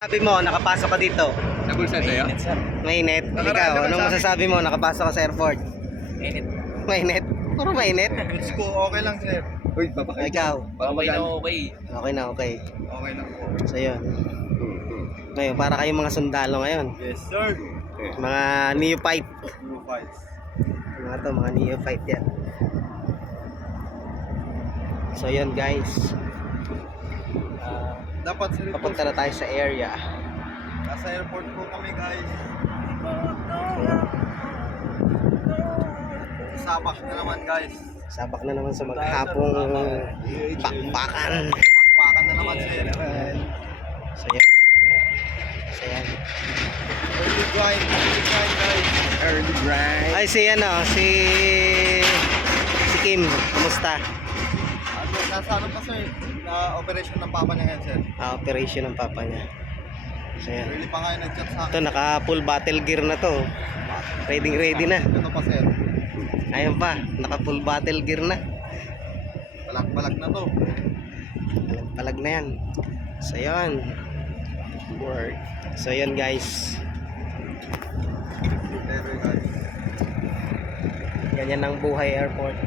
Sabi mo, nakapasok ka dito. Nabulsa sa'yo? Mainit. Ikaw, anong masasabi mo, nakapasok ka sa airport? Mainit. Mainit? Puro mainit. Diyos ko, okay lang sir. Uy, babakay. Ikaw, Okay na okay. okay na, okay. Okay lang po. So yun. Ngayon, para kayong mga sundalo ngayon. Yes sir. Mga neophyte. Blue files. Mga neophyte yan. So yun guys. Dapat sir, Papunta na tayo sa area. nasa airport po kami guys. Sabak na naman guys. Sabak na naman sa maghapong bakbakan. Pakpakan na naman sir. So yan. So yan. Early grind guys. Early grind. Ay si Kim, kumusta? Nasa ano pa sir? Na operation ng papa niya ngayon sir. Operation ng papa niya. So yan. Early pa nga yung nag-chat sa Ito, akin. naka full battle gear na to. Ready na. Ito pa sir. Ayun pa, naka full battle gear na. Balag-balag na to. Palag na yan. So yan. Work. So yan guys. Pero guys. Ganyan ang buhay airport.